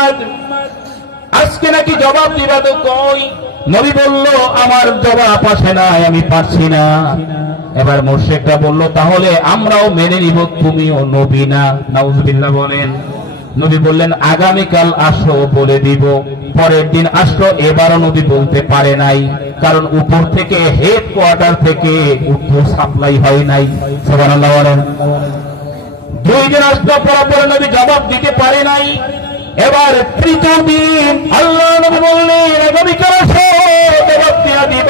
মুহাম্মদ আজকে নাকি জবাব দিবা তো কই? নবী বলল আমার জবাব আসে না, আমি পারছি না। এবার মুশরিকরা বলল তাহলে আমরাও মেনে নিব, তুমিও নবী না। নাউজুবিল্লাহ বলেন। নবী বললেন আগামীকাল আসো বলে দিব। পরের দিন আসলো, এবারও নবী বলতে পারে নাই, কারণ উপর থেকে হেডকোয়ার্টার থেকে উত্তর সাপ্লাই হয় নাই। সুবহানাল্লাহ বলেন। 2 দিন আসলো, পরে নবী জবাব দিতে পারে নাই। এবার তৃতীয় দিন আল্লাহ নবী বললেন আগামীকাল আসো, জবাব দিয়ে দিব।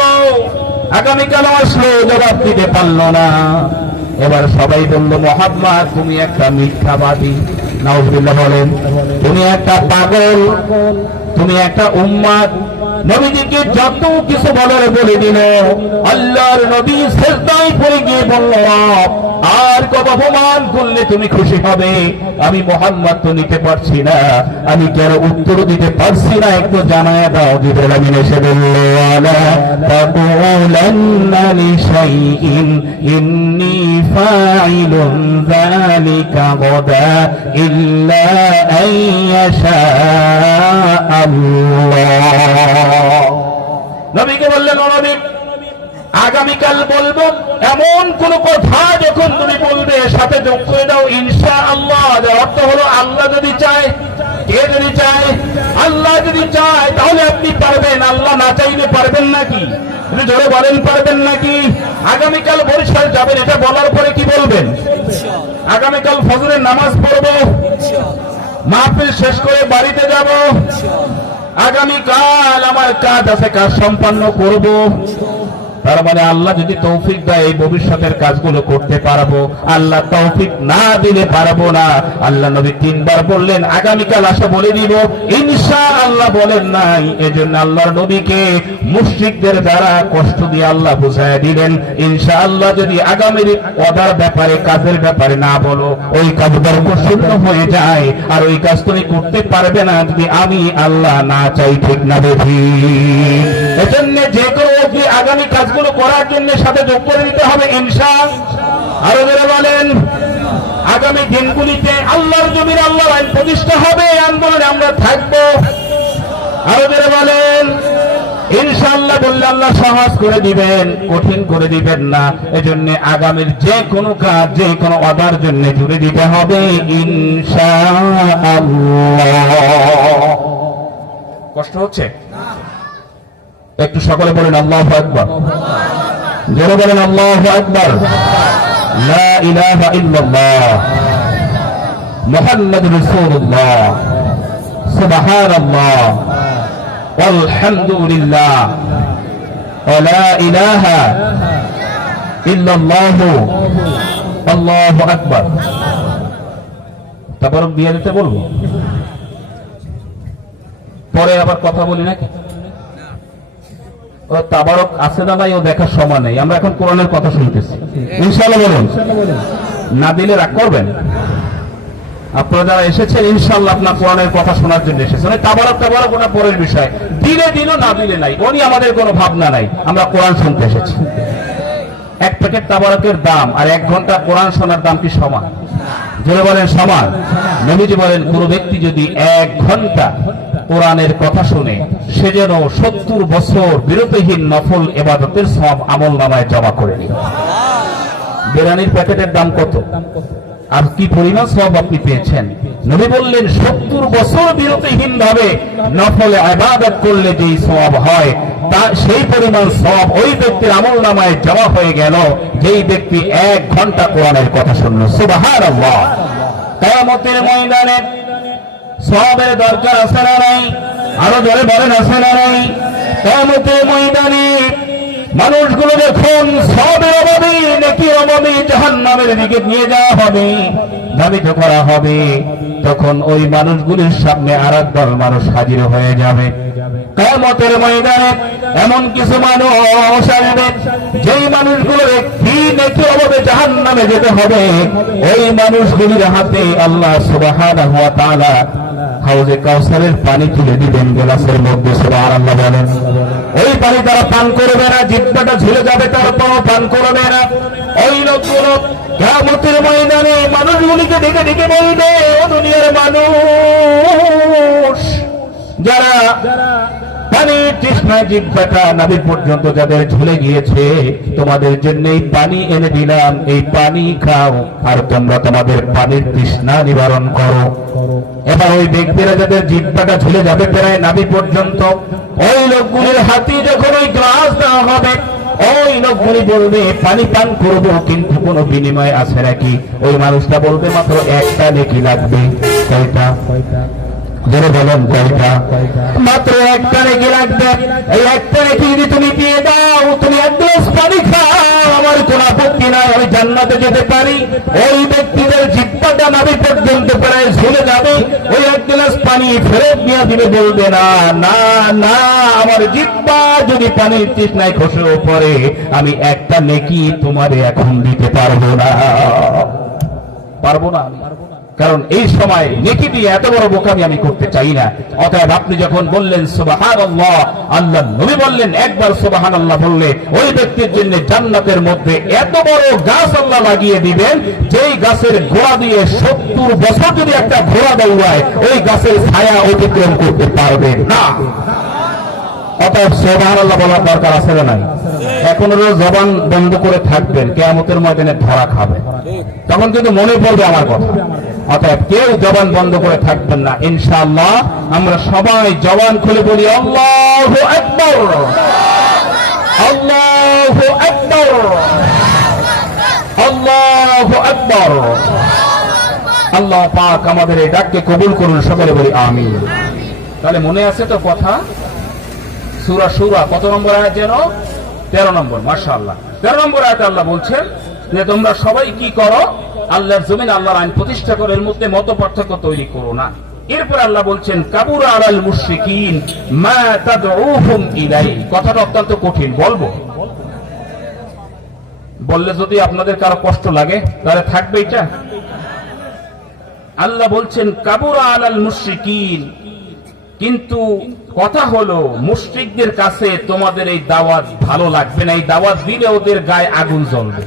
আগামীকাল আসলো, জবাব দিতে পারলো না। এবার সবাই বলল মুহাম্মদ তুমি একটা মিথ্যাবাদী। নাউজুবিল্লাহ বলেন। তুমি একটা পাগল, তুমি একটা উম্মাদ। নবীজিকে যত কিছু বলার বলে দিল। আল্লাহর নবী সিজদায় পড়ে গিয়ে বলল আর কত অপমান করলে তুমি খুশি হবে? আমি মুহাম্মদ তো নিতে পারছি না, আমি কেন উত্তর দিতে পারছি না, একটু জানায় দাও। জিবরাইল আমিন এসে বলল আলা তাকুলান্না লিশাইইন ইন্নী ফাইলুন যালিকা গাদা ইল্লা আইয়াশা আল্লাহ। নবীকে বললেন নবী আগামীকাল বলবো এমন কোন কথা যখন তুমি বলবে সাথে যোগ করে দাও ইনশাআল্লাহ। যার অর্থ হলো আল্লাহ যদি চায়। কে যদি চায়? আল্লাহ যদি চায় তাহলে আপনি পারবেন, আল্লাহ না চাইলে পারবেন নাকি? আপনি জোরে বলেন পারবেন নাকি? আগামীকাল বরিশাল যাবেন, এটা বলার পরে কি বলবেন? আগামীকাল ফজরের নামাজ পড়বো, মাহফিল শেষ করে বাড়িতে যাব, আগামীকাল আমার কাজ আছে, কাজ সম্পন্ন করব। তার মানে আল্লাহ যদি তৌফিক দেয় এই ভবিষ্যতের কাজগুলো করতে পারবো, আল্লাহ তৌফিক না দিলে পারবো না। আল্লাহ নবী 3 বার বললেন আগামীকাল আসো বলে দিব, ইনশাআল্লাহ বলেন নাই। এজন্য আল্লাহর নবীকে মুশরিকদের দ্বারা কষ্ট দিয়ে আল্লাহ বুঝায় দিলেন ইনশাআল্লাহ যদি আগামীর ওয়াদার ব্যাপারে, কাজের ব্যাপারে না বলো, ওই কাজ বরকতশূন্য হয়ে যায়, আর ওই কাজ তুমি করতে পারবে না যদি আমি আল্লাহ না চাই। ঠিক না বেঠি? এজন্য যে কোনো আগামী কাজগুলো করার জন্য সাথে যোগ করে দিতে হবে ইনশাআল্লাহ। আরো যারা বলেন আগামী দিনগুলিতে আল্লাহর জমিনে আল্লাহর আইন প্রতিষ্ঠা হবে, আন্দোলনে আমরা থাকবো। আরো যারা বলেন ইনশাআল্লাহ বললে আল্লাহ সহজ করে দিবেন, কঠিন করে দিবেন না। এজন্য আগামীর যে কোনো কাজ, যে কোনো অর্ডার জন্য জুড়ে দিতে হবে ইনশাআল্লাহ। কষ্ট হচ্ছে? একটু সকলে বলেন আল্লাহু আকবার। জোরে বলেন আল্লাহু আকবার। লা ইলাহা ইল্লাল্লাহ মুহাম্মাদুর রাসূলুল্লাহ সুবহানাল্লাহ আলহামদুলিল্লাহ ওয়া লা ইলাহা ইল্লাল্লাহ আল্লাহু আকবার। তাবারক দিয়ে দিতে বলবো, পরে আবার কথা বলি নাকি? তাবারক আছে না নাই ও দেখার সময় নেই, আমরা এখন কোরআনের কথা শুনতেছি। ইনশাআল্লাহ বলুন। না দিলে রাগ করবেন? আপনারা যারা এসেছেন ইনশাআল্লাহ আপনার কোরআনের কথা শোনার জন্য এসেছেন। তাবারক ওটা পরের বিষয়, দিলে দিল না দিলে নাই, ও নিয়ে আমাদের কোনো ভাবনা নাই। আমরা কোরআন শুনতে এসেছি। 1 প্যাকেট তাবারকের দাম আর 1 ঘন্টা কোরআন শোনার দাম কি সমান? জোরে বলেন সমান। নবীজি বলেন কোন ব্যক্তি যদি 1 ঘন্টা কোরআনের কথা শুনে সে যেন 70 বছর বিরতিহীন নফল ইবাদতের সওয়াব আমলনামায় জমা করে নেয়। বিরিয়ানির প্যাকেটের দাম কত আর কি পরিমাণ সওয়াব আপনি পেয়েছেন? নবী বললেন 70 বছর বিরতিহীন ভাবে নফল ইবাদত করলে যেই সওয়াব হয় তা সেই পরিমাণ সওয়াব ওই ব্যক্তির আমলনামায় জমা হয়ে গেল যেই ব্যক্তি 1 ঘন্টা কোরআনের কথা শুনল। সুবহানাল্লাহ। কিয়ামতের ময়দানে সওয়াবের দরকার আছে না নাই? আরো জোরে বলেন আছে না নাই? কিয়ামতের ময়দানে মানুষগুলো যখন সওয়াবের অভাবে, নেকির অভাবে জাহান্নামের দিকে নিয়ে যাওয়া হবে, ধাবিত করা হবে, তখন ওই মানুষগুলির সামনে আরেকদল মানুষ হাজির হয়ে যাবে। কিয়ামতের ময়দানে এমন কিছু মানুষ আসবে যেই মানুষগুলোর একটি নেকির অভাবে জাহান্নামে যেতে হবে। ওই মানুষগুলির হাতে আল্লাহ সুবহানাহু ওয়া তাআলা হাউজে কাউসারের পানি তুলে দিবেন গ্লাসের মধ্যে। সুবহানাল্লাহ বলেন। ওই পানি তারা পান করবে না, জিহ্বাটা ঝুলে যাবে, তারপর পান করবে না। ওই লোকগুলো কিয়ামতের ময়দানে মানুষগুলিকে ডেকে ডেকে বলবে, ও দুনিয়ার মানুষ, পানির তৃষ্ণায় জিহ্বাটা নাভি পর্যন্ত যাদের ঝুলে গিয়েছে, তোমাদের জন্য এই পানি এনে দিলাম, এই পানি খাও আর তোমরা তোমাদের পানির তৃষ্ণা নিবারণ করো। এবার ওই ব্যক্তিরা যাদের জিহ্বাটা ঝুলে যাবে প্রায় নাভি পর্যন্ত, ওই লোকগুলির হাতে যখন ওই গ্লাস দেওয়া হবে, ওই লোকগুলি বলবে পানি পান করবো, কিন্তু কোনো বিনিময় আছে নাকি? ওই মানুষটা বলবে মাত্র একটা নেকি লাগবে। কয়টা? যারা বলেন কয়টা? মাত্র একটা নেকি লাগবে। এই একটা নেকি যদি তুমি দিয়ে দাও, তুমি এক গ্লাস পানি খাও, আমার কোনো আপত্তি নাই, আমি জান্নাতে যেতে পারি। ওই ব্যক্তিদের জিহ্বাটা নাভি পর্যন্ত প্রায় ঝুলে যাবে, ওই এক গ্লাস পানি ফেরত নিয়ে দিবে, বলবে না না না, আমার জিহ্বা যদি পানির তৃষ্ণায় খসেও পড়ে, আমি একটা নেকি তোমারে এখন দিতে পারবো না, পারবো না। কারণ এই সময় নেকি দিয়ে এত বড় বোকামি আমি করতে চাই না। অতএব আপনি যখন বললেন সুবহানাল্লাহ, আল্লাহ নবী বললেন একবার সুবহানাল্লাহ বললে ওই ব্যক্তির জন্য জান্নাতের মধ্যে এত বড় গাছ আল্লাহ লাগিয়ে দিবেন, যেই গাছের গোড়া দিয়ে 70 বছর যদি একটা ঘোড়া দৌড়ায়, ওই গাছের ছায়া অতিক্রম করতে পারবে না। অতএব সুবহানাল্লাহ বলার দরকার আছে না নাই? এখন জবান বন্ধ করে থাকবেন, কিয়ামতের ময়দানে ধরা খাবে, তখন কিন্তু মনে পড়বে আমার কথা। অতএব কেউ জবান বন্ধ করে থাকবেন না। ইনশাআল্লাহ আমরা সবাই জবান খুলে বলি আল্লাহু আকবার, আল্লাহু আকবার, আল্লাহু আকবার। আল্লাহ পাক আমাদের এই ডাককে কবুল করুন, সকলে বলি আমিন। তাহলে মনে আছে তো কথা? সূরা সূরা কত নম্বর আয়াত যেন? 13 নম্বর। মাশাআল্লাহ, 13 নম্বর আয়াতে আল্লাহ বলছেন যে তোমরা সবাই কি করো? আল্লাহর জমিন আল্লাহর আইন প্রতিষ্ঠা করে এর মধ্যে মত পার্থক্য তৈরি করো না। এরপর আল্লাহ বলছেন কাবুরা আলাল মুশরিকিন মা তাদউহুম ইলাই। কথাটা অত্যন্ত কঠিন, বললে যদি আপনাদের কারো কষ্ট লাগে তাহলে থাকবে এটা। আল্লাহ বলছেন কাবুরা আলাল মুশরিকিন, কিন্তু কথা হলো মুশরিকদের কাছে তোমাদের এই দাওয়াত ভালো লাগবে না, এই দাওয়াত দিলে ওদের গায়ে আগুন জ্বলবে।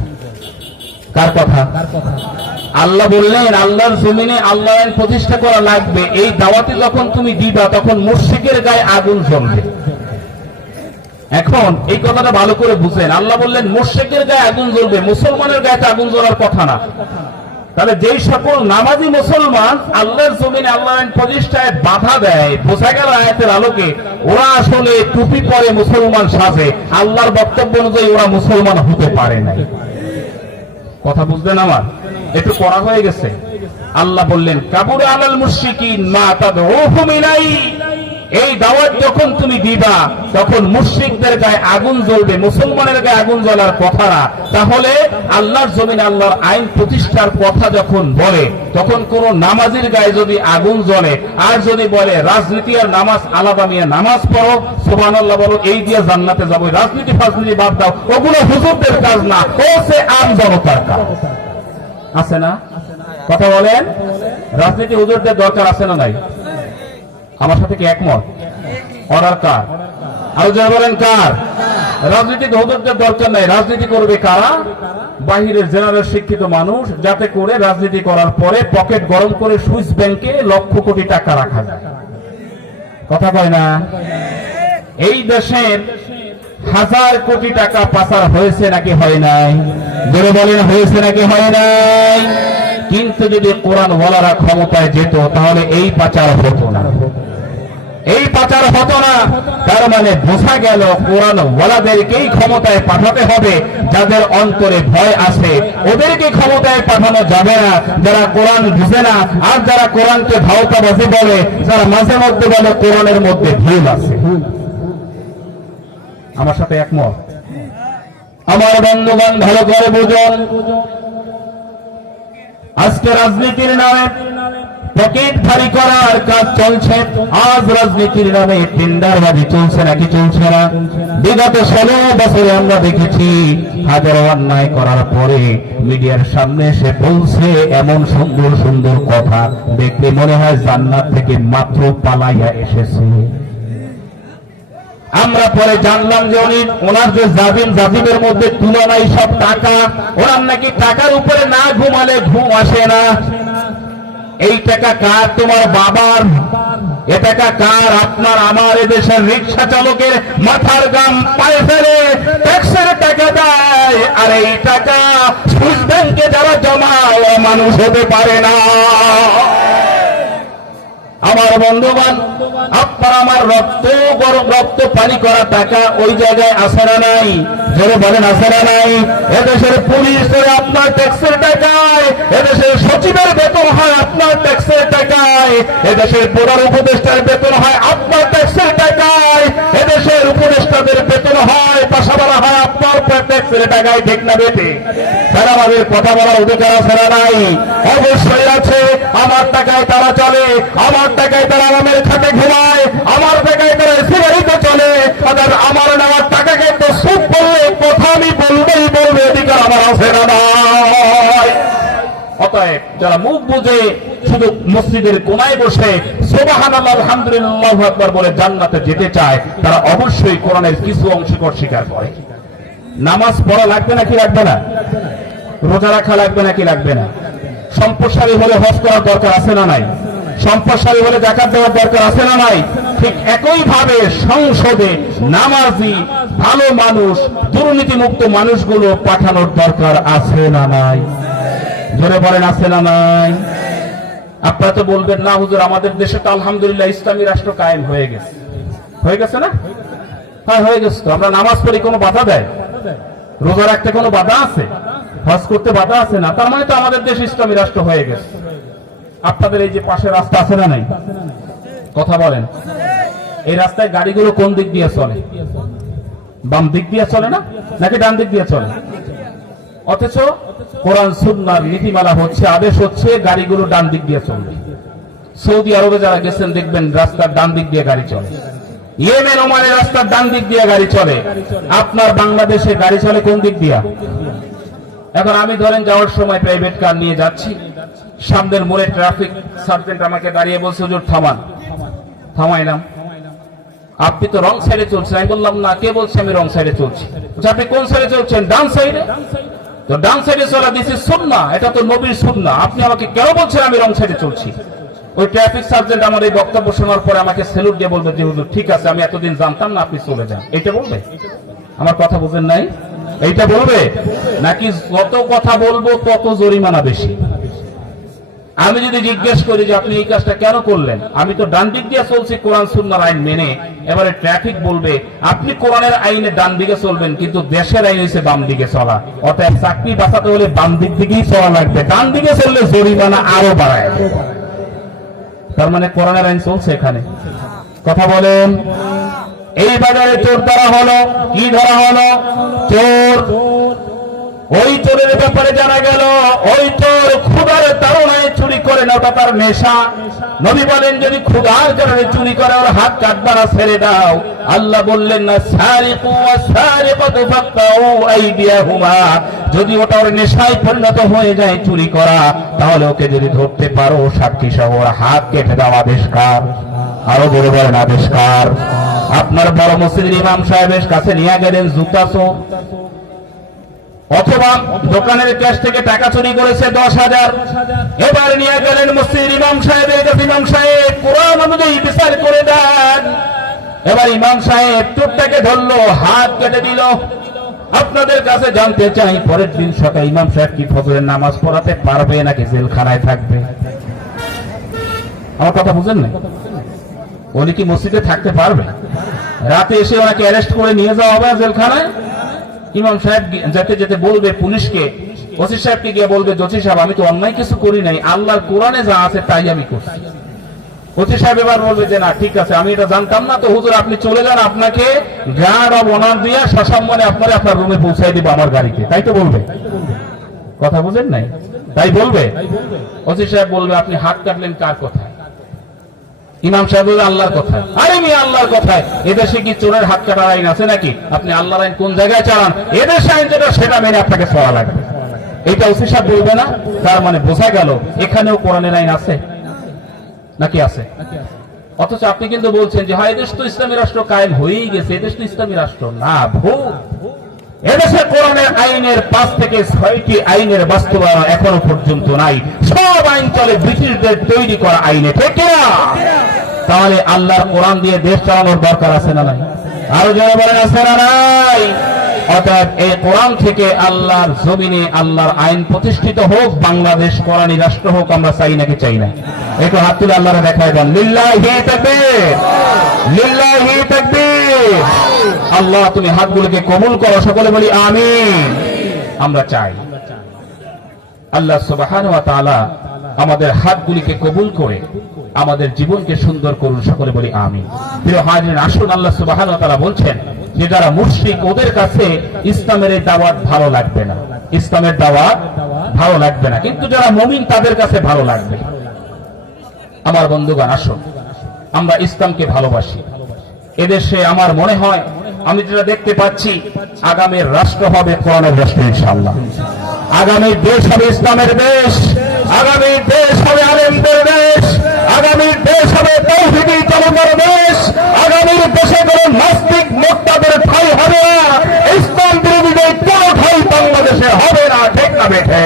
কার কথা? আল্লাহ বললেন আল্লাহর জমিনে আল্লাহর আইন প্রতিষ্ঠা করা লাগবে, এই দাওয়াতে যখন তুমি দিবা তখন মুশরিকের গায়ে আগুন জ্বলবে। এখন এই কথাটা ভালো করে বুঝেন, আল্লাহ বললেন মুশরিকের গায়ে আগুন জ্বলবে, মুসলমানের গায়ে আগুন জ্বলার কথা না। তাহলে যেই সকল নামাজি মুসলমান আল্লাহর জমিনে আল্লাহর আইন প্রতিষ্ঠায় বাধা দেয়, বোঝা গেল আয়াতের আলোকে ওরা আসলে টুপি পরে মুসলমান সাজে, আল্লাহর বক্তব্য অনুযায়ী ওরা মুসলমান হতে পারে নাই। কথা বুঝলেন আমার? একটু করা হয়ে গেছে। আল্লাহ বললেন কাবুরা আলাল মুশরিকিন মা তাদউহুম ইলাই, এই দাওয়াত যখন তুমি দিবা তখন মুশরিকদের গায়ে আগুন জ্বলবে, মুসলমানের গায়ে আগুন জ্বলার কথা না। তাহলে আল্লাহর জমিনে আল্লাহর আইন প্রতিষ্ঠার কথা যখন বলে, তখন কোন নামাজের গায়ে যদি আগুন জ্বলে আর যদি বলে রাজনীতি আর নামাজ আলাদা, নিয়ে নামাজ পড়ো, সুবহানাল্লাহ বলো, এই দিয়ে জান্নাতে যাবো, রাজনীতি ফাজনীতি বাদ দাও, ওগুলো হুজুরদের কাজ না, ও সে আম জনতার কাজ। আছে না? কথা বলেন, রাজনীতি হুজুরদের দরকার আছে না নাই? আমার সাথে কি একমত? অর্ডার কার? আরো যারা বলেন কার? রাজনীতি হুজুরদের দরকার নাই, রাজনীতি করবে কারা? বাহিরের জেনারেল শিক্ষিত মানুষ, যাতে করে রাজনীতি করার পরে পকেট গরম করে সুইস ব্যাংকে লক্ষ কোটি টাকা রাখা যায়। কথা কয় না? এই দেশের 1000 কোটি টাকা পাচার হয়েছে নাকি হয় নাই? জোরে বলেন হয়েছে নাকি হয় নাই? কিন্তু যদি কোরআন ওয়ালারা ক্ষমতায় যেত তাহলে এই পাচার হতো না, এই পাচার হতো না। তার মানে বোঝা গেল কোরআন ওয়ালাদেরকেই ক্ষমতায় পাঠাতে হবে, যাদের অন্তরে ভয় আছে ওদেরকে ক্ষমতায় পাঠানো যাবে না, যারা কোরআন বুঝে না আর যারা কোরআনকে ভাওতাবাজি বলে, যারা মাঝে মধ্যে বলে কোরআনের মধ্যে ভুল আছে। আমার সাথে একমত? আমার বন্ধুগণ ভালো করে বুঝুন, আজকে রাজনীতির নামে পকেট ভারী করার কাজ চলছে। আজ রাজনীতির নামে টেন্ডারবাজি চলছে নাকি চলছে না? বিগত 16 বছরে আমরা দেখেছি হাজারো অন্যায় করার পরে মিডিয়ার সামনে এসে বলছে এমন সুন্দর সুন্দর কথা, দেখলে মনে হয় জান্নাত থেকে মাত্র পালাইয়া এসেছে। আমরা পরে জানলাম যে ওনার যে জাজিমের মধ্যে তুলনায় সব টাকা, ওনার নাকি টাকার উপরে না ঘুমালে ঘুম আসে না। এই টাকা কার? তোমার বাবার। এ টাকা কার? আপনার আমার এদেশের রিক্সা চালকের মাথার গাম পায়ে ফেলে ট্যাক্সের টাকা দেয়। আর এই টাকা সুইস ব্যাংকে যারা জমায় মানুষ হতে পারে না। আমার বন্ধুবান, আপনার আমার রক্ত গরম রক্ত পানি করা টাকা ওই জায়গায় আসে না নাই? যারা বলেন আসে না নাই? এদেশের পুলিশের আপনার ট্যাক্সের টাকায়, এদেশের সচিবের বেতন হয় আপনার ট্যাক্সের টাকায়, এদেশের প্রধান উপদেষ্টার বেতন হয় আপনার ট্যাক্সের টাকায়, এদেশের উপদেষ্টাদের বেতন হয় পাশাপাশি হয় আপনার ট্যাক্সের টাকায়। ঠিক না বেটে? তারা আমাদের কথা বলার অধিকার আছে না নাই? অবশ্যই আছে। আমার টাকায় তারা চলে, আমার টাকায় তারা আরামের খাটে ঘুমায়, আমার টাকায় তারা সিগারেটে চলে। আমার নেওয়ার টাকাকে তো সুখ বললে কথা আমি বলবেই বলবে, অধিকার আমার আছে না নাই? অতএব যারা মুখ বুঝে শুধু মসজিদের কোনায় বসে সুবহানাল্লাহ আলহামদুলিল্লাহ আল্লাহু আকবার বলে জান্নাতে যেতে চায়, তারা অবশ্যই কোরআনের কিছু অংশকর স্বীকার করে। নামাজ পড়া লাগবে নাকি লাগবে না? রোজা রাখা লাগবে নাকি লাগবে না? সম্পদশালী হলে হজ করার দরকার আছে না নাই? সম্পদশালী হলে যাকাত দেওয়ার দরকার আছে না নাই? ঠিক একই ভাবে সংসদে নামাজি ভালো মানুষ, দুর্নীতিমুক্ত মানুষগুলো পাঠানোর দরকার আছে না নাই? জোরে বলেন আছে না নাই? আপনারা তো বলবেন না হুজুর আমাদের দেশে তো আলহামদুলিল্লাহ ইসলামী রাষ্ট্র কায়েম হয়ে গেছে। হয়ে গেছে না? হ্যাঁ হয়ে গেছে। তো আমরা নামাজ পড়ি কোনো বাধা দেয়? রোজা রাখতে কোনো বাধা আছে? হজ করতে বাধা আছে না? তার মানে তো আমাদের দেশ ইসলামী রাষ্ট্র হয়ে গেছে। আপনাদের এই যে পাশে রাস্তা আছে না নাই? কথা বলেন। এই রাস্তায় গাড়িগুলো কোন দিক দিয়ে চলে? বাম দিক দিয়ে চলে না নাকি ডান দিক দিয়ে চলে? অথচ কোরআন সুন্নাহর নীতিমালা হচ্ছে, আদেশ হচ্ছে গাড়িগুলো ডান দিক দিয়ে চলবে। সৌদি আরবে যারা গেছেন দেখবেন রাস্তার ডান দিক দিয়ে গাড়ি চলে। ইয়েমেন ওমানের রাস্তার ডান দিক দিয়ে গাড়ি চলে। আপনার বাংলাদেশে গাড়ি চলে কোন দিক দিয়া? এখন আমি ধরেন যাওয়ার সময় প্রাইভেট কার নিয়ে যাচ্ছি, সামনের মোড়ে ট্রাফিক সার্জেন্ট আমাকে দাঁড়িয়ে বলছে হুজুর থামান। থামাইলাম। আপনি তো রং সাইডে চলছেন। আমি বললাম না, কে বলছে আমি রং সাইডে চলছি? আপনি কোন সাইডে চলছেন? ডান সাইডে। তো ডান সাইডে চলা দিছি সুন্নাহ, এটা তো নবীর সুন্নাহ। আপনি আমাকে কেন বলছেন আমি রং সাইডে চলছি? ওই ট্রাফিক সার্জেন্ট আমার এই বক্তব্য শোনার পরে আমাকে স্যালুট দিয়ে বলবে যে হুজুর ঠিক আছে, আমি এতদিন জানতাম না, আপনি চলে যান। এটা বলবে? আমার কথা বুঝেন নাই? এইটা বলবে নাকি যত কথা বলবো তত জরিমানা বেশি? আমি যদি জিজ্ঞেস করি যে আপনি এই কাজটা কেন করলেন, আমি তো ডান দিক দিয়ে চলছি কোরআন সুন্নাহর আইন মেনে, এবারে ট্রাফিক বলবে আপনি কোরআনের আইনে ডান দিকে চলবেন কিন্তু দেশের আইন হচ্ছে বাম দিকে চলা, অতএব চাকরি বাঁচাতে হলে বাম দিক দিকেই চলা লাগবে, ডান দিকে চললে জরিমানা আরো বাড়ায়। তার মানে কোরআনের আইন চলছে এখানে। কথা বলেন। এই বাজারে চোর ধরা হলো, কি ধরা হলো? চোর। ওই চোরের ব্যাপারে জানা গেল ওই চোর ক্ষুধার তাড়নায় চুরি করে না, ওটা তার নেশা। নবী বলেন যদি ক্ষুধার কারণে চুরি করে ওর হাত কাটবা না, ছেড়ে দাও। আল্লাহ বললেন না সারিকু ওয়া সারিকাতু ফাকতাউ আইদিয়াহুমা, যদি ওটা ওর নেশায় পরিণত হয়ে যায় চুরি করা, তাহলে ওকে যদি ধরতে পারো সাক্ষী সহ ওর হাত কেটে দাও। আবিষ্কার। আরো বড় বড় আবিষ্কার। আপনার বড় মসজিদের ইমাম সাহেবের কাছে নিয়ে গেলেন জুতা চোর, অথবা দোকানের ক্যাশ থেকে টাকা চুরি করেছে 10,000, এবার নিয়ে গেলেন মসজিদের ইমাম সাহেবের কাছে। ইমাম সাহেব কোরআন অনুযায়ী বিচার করে দেন। এবার ইমাম সাহেব চোরটাকে ধরলো, হাত কেটে দিল। আপনাদের কাছে জানতে চাই পরের দিন সকালে ইমাম সাহেব কি ফজরের নামাজ পড়াতে পারবে নাকি জেলখানায় থাকবে? আমার কথা বুঝেন না? উনি কি মসজিদে থাকতে পারবে? রাতে এসে ওনাকে অ্যারেস্ট করে নিয়ে যাওয়া হবে জেলখানায়। ইমাম সাহেব যেতে যেতে বলবে পুলিশকে, ওসি সাহেবকে গিয়ে বলবে জসি সাহেব আমি তো অন্যায় কিছু করি নাই, আল্লাহর কোরআনে যা আছে তাই আমি করছি। ওসি সাহেব এবার বলবে যে না ঠিক আছে, আমি এটা জানতাম না, তো হুজুর আপনি চলে যান, আপনাকে গার্ড অব অনার দিয়ে সসম্মানে আপনার রুমে পৌঁছাই দিব আমার গাড়িতে। তাই তো বলবে? কথা বুঝেন নাই? তাই বলবে। ওসি সাহেব বলবে আপনি হাত কাটলেন কার কথায়? ইমাম সাহেব বলবে আল্লাহর কথায়। আরে আমি আল্লাহর কথায়, এদেশে কি চোরের হাত কাটার আইন আছে নাকি? আপনি আল্লাহর আইন কোন জায়গায় চালান, এদেশে আইন যেটা সেটা মেনে আপনাকে চলা লাগবে। এটা ওসি সাহেব বলবে না? তার মানে বোঝা গেল এখানেও কোরআনের আইন আছে নাকি আছে? অথচ আপনি কিন্তু বলছেন যে হয় এদেশ তো ইসলামী রাষ্ট্র কায়েম হয়েই গেছে, এদেশ তো ইসলামী রাষ্ট্র না। ভুল। এদেশে কোরআনের আইনের 5 থেকে 6টি আইনের বাস্তবায়ন এখনো পর্যন্ত নাই। সব আইন চলে ব্রিটিশদের তৈরি করা আইনে। ঠিক না? তাহলে আল্লাহর কোরআন দিয়ে দেশ চালানোর দরকার আছে না নাই? আরো যারা বলেন আছে না নাই? অর্থাৎ এই কোরআন থেকে আল্লাহর জমিনে আল্লাহর আইন প্রতিষ্ঠিত হোক, বাংলাদেশ কোরআনী রাষ্ট্র হোক, আমরা চাই নাকি চাই না? একটু হাত তুলে আল্লাহরে দেখায় দেন। লিল্লাহি তাকবীর, লিল্লাহি তাকবীর। আল্লাহ তুমি হাতগুলোকে কবুল করো, সকলে বলি আমিন। আমরা চাই আল্লাহ সুবহানাহু ওয়া তাআলা আমাদের হাতগুলিকে কবুল করে আমাদের জীবনকে সুন্দর করুন, সকলে বলি আমিন। প্রিয় হাজিরিন, আসুন, আল্লাহ সুবহানাহু ওয়া তাআলা বলছেন যে যারা মুশরিক ওদের কাছে ইসলামের এই দাওয়াত ভালো লাগবে না, ইসলামের দাওয়াত ভালো লাগবে না, কিন্তু যারা মুমিন তাদের কাছে ভালো লাগবে। আমার বন্ধুগণ, আসুন আমরা ইসলামকে ভালোবাসি। এদেশে আমার মনে হয় আমি যেটা দেখতে পাচ্ছি, আগামীর রাষ্ট্র হবে কোরআনের রাষ্ট্র ইনশাআল্লাহ। আগামী দেশ হবে ইসলামের দেশ, আগামী দেশ হবে আলেমদের দেশ, আগামী দেশ হবে তাওহীদি জনতার দেশ, আগামী দেশে কোনো নাস্তিক মোক্তাদের ঠাঁই হবে না, ইসলাম বিরোধীদের কোনো ঠাঁই বাংলাদেশে হবে না, ঠিক না বেঠে?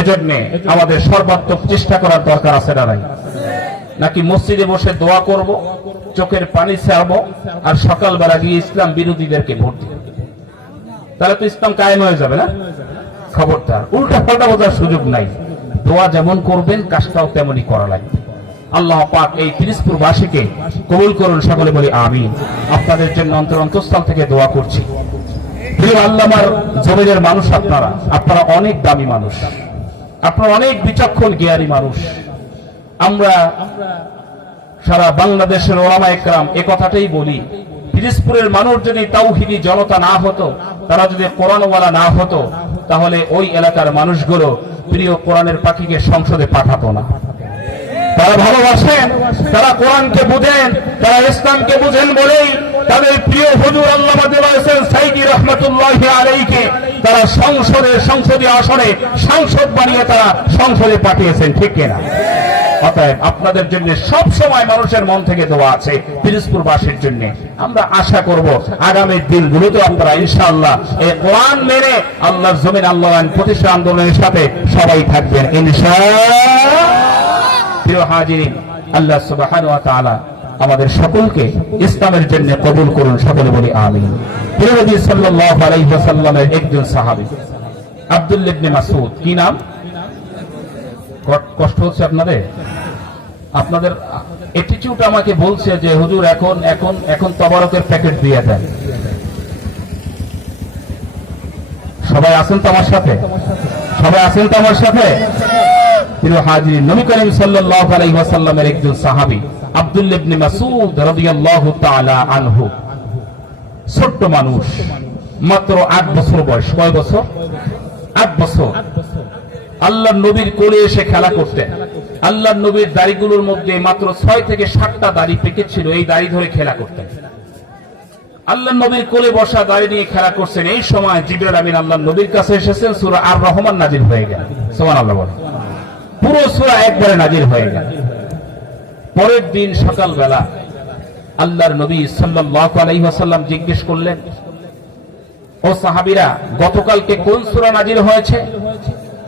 এজন্য আমাদের সর্বাত্মক চেষ্টা করার দরকার আছে না নাই? নাকি মসজিদে বসে দোয়া করব, চোখের পানি ছাড়বো, আর সকালবেলা গিয়ে ইসলাম বিরোধীদেরকে ভোট দিব? তাহলে তো ইসলাম কায়েম হয়ে যাবে না? খবরদার, উল্টা পাল্টা বোঝার সুযোগ নাই। দোয়া যেমন করবেন কাজটাও তেমনই করা লাগবে। আল্লাহ পাক এই পিরিজপুরবাসীকে কবুল করুন, সকলে বলি আমিন। আপনাদের জন্য অন্তরস্থল থেকে দোয়া করছি। প্রিয় আল্লামার জমিনের মানুষ, আপনারা অনেক দামি মানুষ, আপনারা অনেক বিচক্ষণ জ্ঞানী মানুষ। আমরা সারা বাংলাদেশের ওলামায়ে কেরাম এ কথাটাই বলি, পিরিজপুরের মানুষ যদি তাওহীদি জনতা না হতো, তারা যদি কোরআনওয়ালা না হতো, তাহলে ওই এলাকার মানুষগুলো প্রিয় কোরআনের পাখিকে সংসদে পাঠাতো না। তারা ভালোবাসেন, তারা কোরআনকে বুঝেন, তারা ইসলামকে বুঝেন বলেই তাদের প্রিয় হুজুর আল্লামা দেওয়ান সাইদি রহমাতুল্লাহি আলাইহিকে তারা সংসদীয় আসনে সাংসদ বানিয়ে তারা সংসদে পাঠিয়েছেন, ঠিক কিনা? অতএব আপনাদের জন্য সব সময় মানুষের মন থেকে দোয়া আছে পিরিজপুরবাসীর জন্য। আমরা আশা করব আগামী দিনগুলোতে আপনারা ইনশাআল্লাহ এই কোরআন মেনে আল্লাহর জমিন আল্লাহর আইন প্রতিষ্ঠা আন্দোলনের সাথে সবাই থাকবেন ইনশাআল্লাহ। প্রিয় হাজিরিন, আল্লাহ সুবহানাহু ওয়া তাআলা আমাদের সকলকে ইসলামের জন্য কবুল করুন, সকলে বলি আমিন। প্রিয় নবী সাল্লাল্লাহু আলাইহি ওয়াসাল্লামের একজন সাহাবী আব্দুল্লাহ ইবনে মাসউদ, কি নাম? কষ্ট হচ্ছে আপনাদের অ্যাটিটিউড আমাকে বলছে যে হুজুর এখন তবারকের প্যাকেট দিয়ে দেন। সবাই আছেন তো আমার সাথে? সবাই আছেন তো আমার সাথে? প্রিয় হাজিরিন, নবী করিম সাল্লাল্লাহু আলাইহি ওয়াসাল্লামের একজন সাহাবী আব্দুল্লাহ ইবনে মাসউদ রাদিয়াল্লাহু তাআলা আনহু, ছোট্ট মানুষ, মাত্র 8 বছর বয়স। কয় বছর? 8 বছর। আল্লাহর নবীর কোলে এসে খেলা করতেন। আল্লাহর নবীর দাড়িগুলোর মধ্যে মাত্র 6 থেকে 7টা দাড়ি পেকেছিল, এই দাড়ি ধরে খেলা করতেন। আল্লাহর নবীর কোলে বসা দাড়ি নিয়ে খেলা করছেন। এই সময় জিবরাইল আমিন আল্লাহর নবীর কাছে এসেছেন, সূরা আর রহমান নাজিল হয়ে গেল। সুবহানাল্লাহ বলেন। পুরো সূরা একবারে নাজিল হয়ে গেল। পরের দিন সকালবেলা আল্লাহর নবী সাল্লাল্লাহু আলাইহি ওয়াসাল্লাম জিজ্ঞেস করলেন, ও সাহাবীরা, গতকালকে কোন সূরা নাজিল হয়েছে?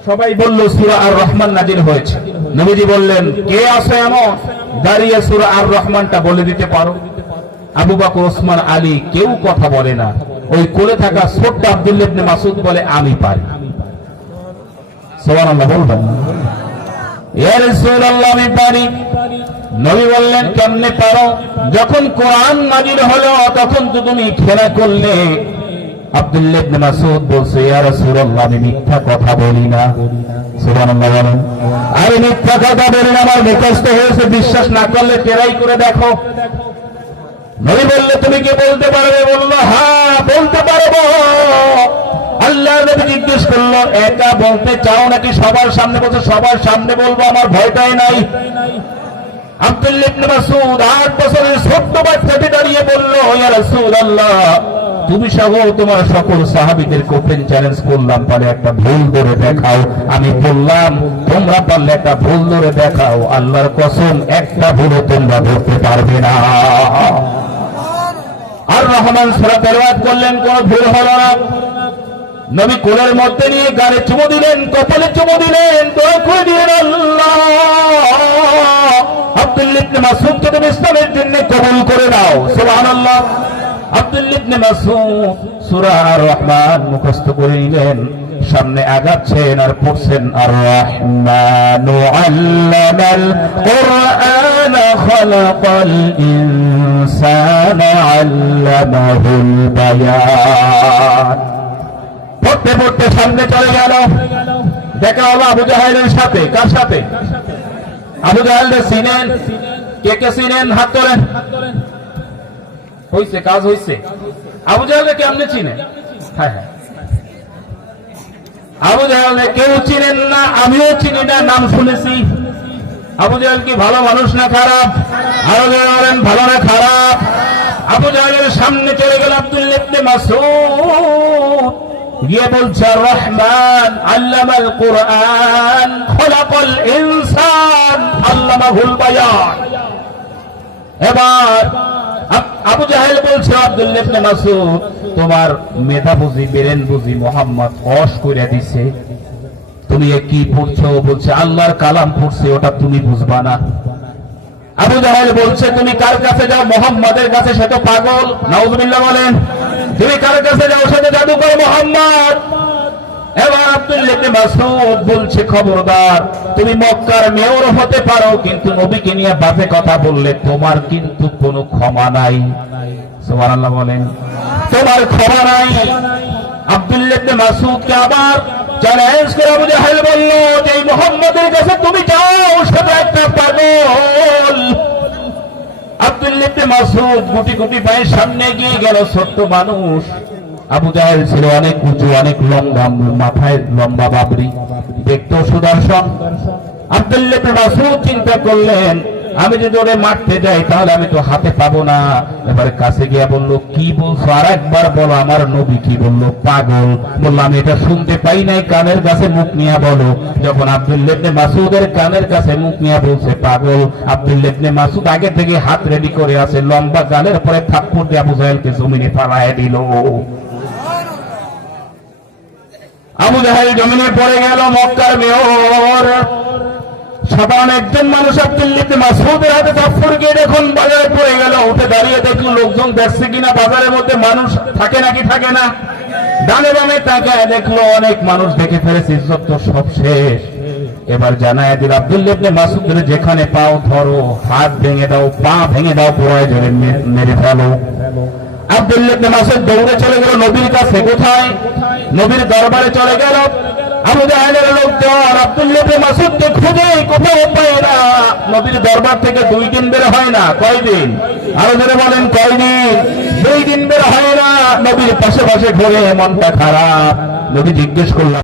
সবাই বলল সূরা আর রহমান নাজিল হয়েছে। নবীজি বললেন, কে আছে এমন দাঁড়িয়ে সূরা আর রহমানটা বলে দিতে পারো? আবু বকর, ওসমান, আলী কেউ কথা বলে না। ওই কোলে থাকা ছোট্ট আব্দুল্লাহ ইবনে মাসউদ বলে, আমি পারি। সুবহানাল্লাহ বলবেন। ইয়া রাসূলুল্লাহ, আমি পারি। নবী বললেন, কেমনে পারো? যখন কোরআন নাজিল হলো তখন তো তুমি খেলা করলে। আব্দুল্লাহ ইবনে মাসউদ বলছে, ইয়া রাসূলুল্লাহ, আমি মিথ্যা কথা বলি না। সুবহানাল্লাহ বলেন। আমি মিথ্যা কথা বলি না, আমার মুখস্থ হয়েছে, বিশ্বাস না করলে ট্রাই করে দেখো। নবী বললে, তুমি কি বলতে পারবে? বলল, হ্যাঁ বলতে পারবো। আল্লাহ নবী জিজ্ঞেস করলো, একা বলতে চাও নাকি সবার সামনে? বলছে, সবার সামনে বলবো, আমার ভয়টাই নাই। আব্দুল্লাহ ইবনে মাসউদ 8 বছরের ছোট্ট বাচ্চাটি দাঁড়িয়ে বলল, ইয়া রাসূলুল্লাহ, তুমি সহ তোমার সকল সাহাবীদেরকে ওপেন চ্যালেঞ্জ করলাম, পারে একটা ভুল ধরে দেখাও। আমি বললাম, তোমরা পারলে একটা ভুল ধরে দেখাও। আল্লাহর কসম, একটা ভুলও তোমরা ধরতে পারবে না। আর রহমান সূরা তেলাওয়াত করলেন, কোন ভুল হলো না। নবী কোলের মধ্যে নিয়ে গালে চুমু দিলেন, কপালে চুমু দিলেন, দোয়া করে দিলেন, আল্লাহ আব্দুল্লাহ ইবনে মাসউদকে তুমি ইসলামের জন্য কবুল করে নাও। সুবহানাল্লাহ। আব্দুল্লাহ ইবনে মাসউদ সূরা আর-রহমান মুখস্থ করে নিলেন, সামনে আগাচ্ছেন আর পড়ছেন আর রহমানু আল্লামাল কুরআন খালাকাল ইনসানা আল্লামাহুল বায়ান। পড়তে পড়তে সামনে চলে গেল, দেখা হলো আবু জাহেলের সাথে। কার সাথে? আবু জাহেলকে চিনেন? কে কে চিনেন? হাত তোলেন। হইছে, কাজ হইছে। আবু জাহেলকে কেমনে চিনেন? হ্যাঁ হ্যাঁ, আবু জাহেল কেউ চিনেন না, আমিও চিনি না, নাম শুনেছি। আবু জাহেল কি ভালো মানুষ না খারাপ? আরো বলেন, ভালো না খারাপ? আবু জাহেলের সামনে চলে গেল আব্দুল্লাহ ইবনে মাসউদ, গিয়ে বলছে রহমান আল্লামাল কুরআন খলাকাল ইনসান আল্লামাহুল বায়ান। এবার আবু জাহেল বলছে আব্দুল্লাহ ইবনে মাসউদ, তোমার মেধা বুঝি, বেরেন বুঝি মোহাম্মদ ফস করে দিছে, তুমি কি পড়ছো? বলছে আল্লাহর কালাম পড়ছে, ওটা তুমি বুঝবা না। আবু জাহেল বলছে তুমি কার কাছে যাও? মোহাম্মদের কাছে, সে তো পাগল। নাউজুবিল্লাহ বলেন। তুমি কার কাছে যাও? সে তো জাদুকর মোহাম্মদ। এবার আব্দুল্লাহ ইবনে মাসউদ বলছে খবরদার, তুমি মক্কার মেয়র হতে পারো, কিন্তু নবীকে নিয়ে বাজে কথা বললে তোমার কিন্তু কোনো ক্ষমা নাই। সুবহানাল্লাহ বলেন, তোমার ক্ষমা নাই। আব্দুল্লাহ ইবনে মাসউদকে আবার চ্যালেঞ্জ করে আবু জাহেল বলল যে মুহাম্মদের কাছে তুমি যাও, সে তো একটা পাগল। আব্দুল্লাহ ইবনে মাসউদ গুটি গুটি পায়ে সামনে গিয়ে গেল। ছোট্ট মানুষ। আবু জাহেল ছিল অনেক উঁচু, অনেক লম্বা, মাথায় লম্বা বাবরি, দেখতেও সুদর্শন। আব্দুল্লাহ ইবনে মাসউদ চিন্তা করলেন, আমি যদি ওরে মারতে যাই তাহলে আমি তো হাতে পাবো না। এবারে কাছে গিয়া বলল, কি বলছো? আর একবার বলো, আমার নবী কি বলল? পাগল। বললাম আমি এটা শুনতে পাই নাই, কানের কাছে মুখ নিয়ে বলো। যখন আব্দুল্লাহ ইবনে মাসউদের কানের কাছে মুখ নিয়ে বলছে পাগল, আব্দুল্লাহ ইবনে মাসউদ আগে থেকে হাত রেডি করে আছে, লম্বা গালের পরে থাপ্পড় দিয়ে আবু জাহেলকে জমিনে ফালায় দিল। আবু জাহেল জমিনে পড়ে গেল। মক্কার মেয়র, সাধারণ একজন মানুষ আব্দুল্লাহ ইবনে মাসউদের হাতে থাপ্পড় খেয়ে দেখুন বাজারে পড়ে গেল। উঠে দাঁড়িয়ে দেখুন লোকজন দেখছে কিনা, বাজারের মধ্যে মানুষ থাকে নাকি থাকে না। ডানে বামে তাকায় দেখলো অনেক মানুষ দেখে ফেলেছে, ইজ্জত তো সব শেষ। এবার জানায় দিল আব্দুল্লাহ ইবনে মাসউদের যেখানে পাও ধরো, হাত ভেঙে দাও, পা ভেঙে দাও, প্রয়োজনে মেরে ফেলো। আব্দুল্লাহ ইবনে মাসউদ দৌড়ে চলে গেল নবীর কাছে। কোথায়? নবীর দরবারে চলে গেল। আবু জাহেলের লোকজন আব্দুল্লাহ ইবনে মাসউদকে খুঁজে কোথাও পায় না। নবীর দরবার থেকে 2 দিন বের হয় না। কয়দিন? আরো ধরে বলেন, কয়দিন? 2 দিন বের হয় না। নবীর পাশে পাশে ঘুরে, মনটা খারাপ। নবী জিজ্ঞেস করলাম,